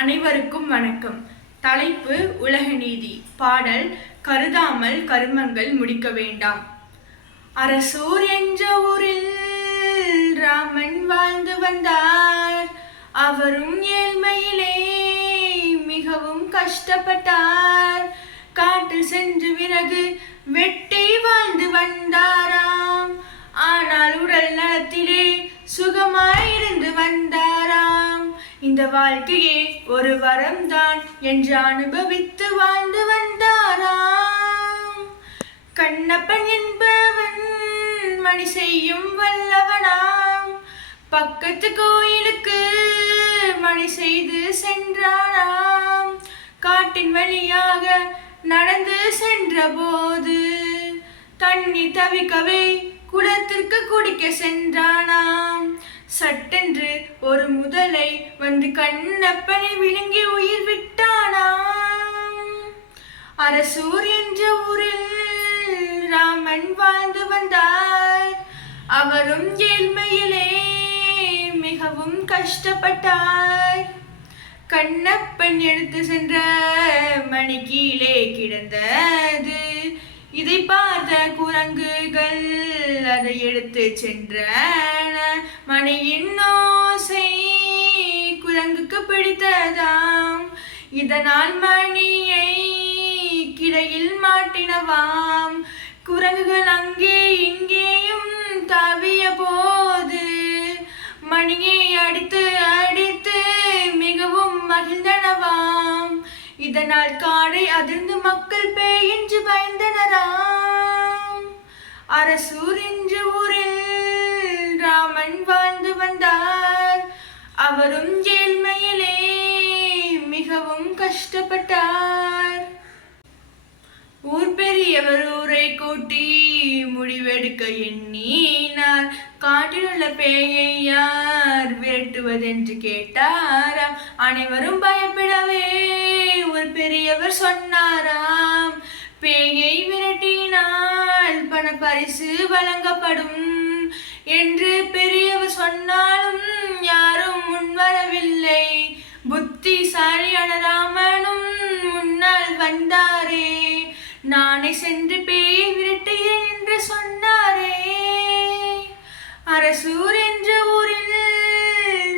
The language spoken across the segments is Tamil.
அனைவருக்கும் வணக்கம். தலைப்பு உலக நீதி. பாடல் கருதாமல் கருமங்கள் முடிக்க வேண்டாம். அரசூர் என்ற ஊரில் ராமன் வாழ்ந்து வந்தார். அவரும் ஏழ்மையிலே மிகவும் கஷ்டப்பட்டார். காட்டில் சென்று விறகு வெட்டி வாழ்ந்து வந்தாராம். ஆனால் உடல் நலத்திலே சுகமாயிருந்து வந்தாராம். இந்த வாழ்க்கையே ஒரு வரம்தான் என்று அனுபவித்து வாழ்ந்து வந்தாராம். கண்ணப்பன் என்பவன் மணி செய்யும் வல்லவனாம். பக்கத்து கோயிலுக்கு மணி செய்து சென்றானாம். காட்டின் வழியாக நடந்து சென்ற போது தண்ணி தவிக்கவே குளத்திற்கு குடிக்க சென்றானாம். சட்டென்று ஒரு முதலை வந்து கண்ணப்பனை விழுங்கி உயிர் விட்டானாம். அரசூர் என்ற ஊரில் ராமன் வாழ்ந்து வந்தார். அவரும் ஏழ்மையிலே மிகவும் கஷ்டப்பட்டார். கண்ணப்பன் எடுத்து சென்ற மணி கீழே கிடந்தது. இதை பார்த்த குரங்குகள் அதை எடுத்து சென்றன. மணியின் ஓசை குரங்குக்கு பிடித்ததாம். இதனால் மணியை கிடையில் மாட்டினவாம். குரங்குகள் அங்கே இங்கேயும் தாவிய போது மணியை அடித்து அடித்து மிகவும் மகிழ்ந்தனவாம். இதனால் காடை அதிர்ந்து மக்கள் பேய் என்று பயந்தனராம். அரசூர் என்ற ஊரில் ராமன் வாழ்ந்து வந்தார். அவரும் ஏழ்மையிலே மிகவும் கஷ்டப்பட்டார். ஊர் பெரியவர் ஊரை கூட்டி முடிவெடுக்க எண்ணினார். காட்டிலுள்ள பேயை யார் விரட்டுவதென்று கேட்டாராம். அனைவரும் பயப்படவே ஒரு பெரியவர் சொன்னாராம். பேயை விரட்டினால் பண பரிசு வழங்கப்படும் என்று பெரியவர் சொன்னாலும் யாரும் முன்வரவில்லை. புத்திசாலியான ராமனும் முன்னால் வந்தாரே. நானே சென்று பேயை விரட்டுகிறேன் என்று சொன்னாரே. அரசூர் என்ற ஊரில்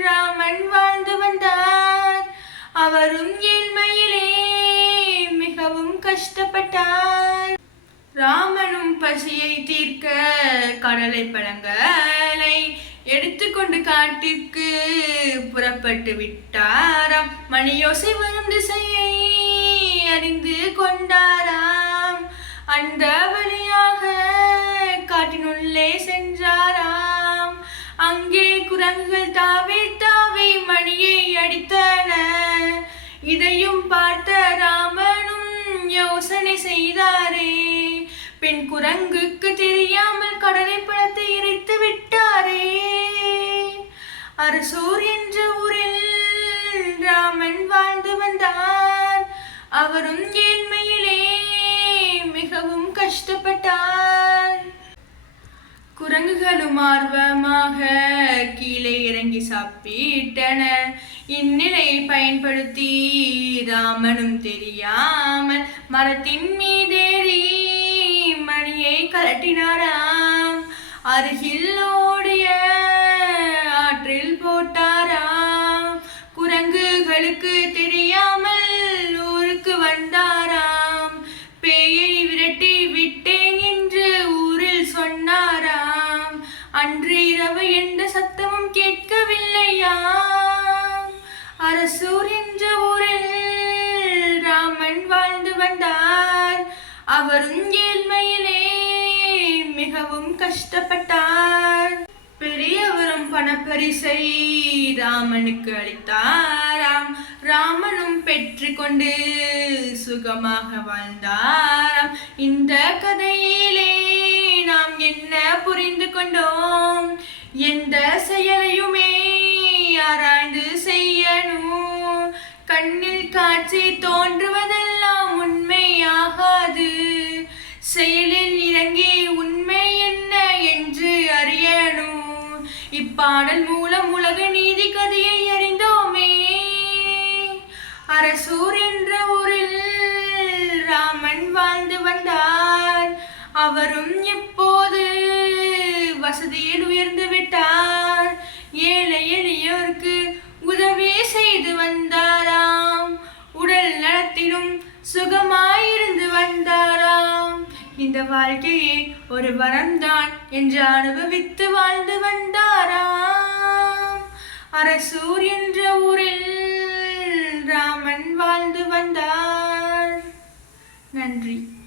ராமன் வாழ்ந்து வந்தார். அவரும் ஏழ்மையிலே மிகவும் கஷ்டப்பட்டார். ராமனும் பசியை தீர்க்க கடலை பழங்களை எடுத்துக்கொண்டு காட்டிற்கு புறப்பட்டு விட்டாராம். மணியோசை வரும் திசையை அறிந்து கொண்டாராம். அந்த வழியாக காட்டினுள்ளே சென்றாராம். அங்கே குரங்குகள் தாவி தாவி மணியை அடித்தன. இதையும் பார்த்த ராமனும் யோசனை செய்தாரே. பெண் குரங்குக்கு தெரியாமல் கடலை பழத்தை இறைத்து விட்டாரே. அரசூர் என்ற ஊரில் ராமன் வாழ்ந்து வந்தார். அவரும் ஏழ்மையிலே மிகவும் கஷ்டப்பட்டார். குரங்குகளும் ஆர்வமாக கீழே இறங்கி சாப்பிட்டன. இந்நிலையை பயன்படுத்தி ராமனும் தெரியாமல் மரத்தின் மீதேறி மணியை கலட்டினாராம். அருகில் ஓடிய ஆற்றில் போட்டாராம். குரங்குகளுக்கு தெரியாமல் ஊருக்கு வந்தாராம். பேயை விரட்டி விட்டேன் என்று ஊரில் சொன்னாராம். அன்று இரவு எந்த சத்தமும் கேட்கவில்லையாம். அரசூர் என்ற ஊரில் ராமன் வாழ்ந்து வந்தார். அவரும் ஏழ்மையிலே மிகவும் கஷ்டப்பட்டார். பெரியவரும் பணப்பரிசை ராமனுக்கு அளித்தாராம். ராமனும் பெற்று கொண்டு சுகமாக வாழ்ந்தாராம். இந்த கதையிலே நாம் என்ன புரிந்து கொண்டோம்? எந்த செயலையுமே ஆராய்ந்து செய்யணும். கண்ணில் காட்சி தோன்றுவதெல்லாம் உண்மையாகாது. செயலில் இறங்கி உண்மை என்ன என்று அறியணும். இப்பாடல் மூலம் உலக நீதி கதையை அறிந்தோமே. அரசூர் என்ற ஊரில் ராமன் வாழ்ந்து வந்தார். அவரும் இப்போது வசதியில் உயர்ந்து விட்டார். ஏழை எளியோருக்கு உதவி செய்து வந்தாராம். உடல் நலத்திலும் சுகமாயிருந்து வந்தாராம். இந்த வாழ்க்கையே ஒரு வரம்தான் என்று அனுபவித்து வாழ்ந்து வந்தாராம். அரசூர் என்ற ஊரில் ராமன் வாழ்ந்து வந்தார். நன்றி.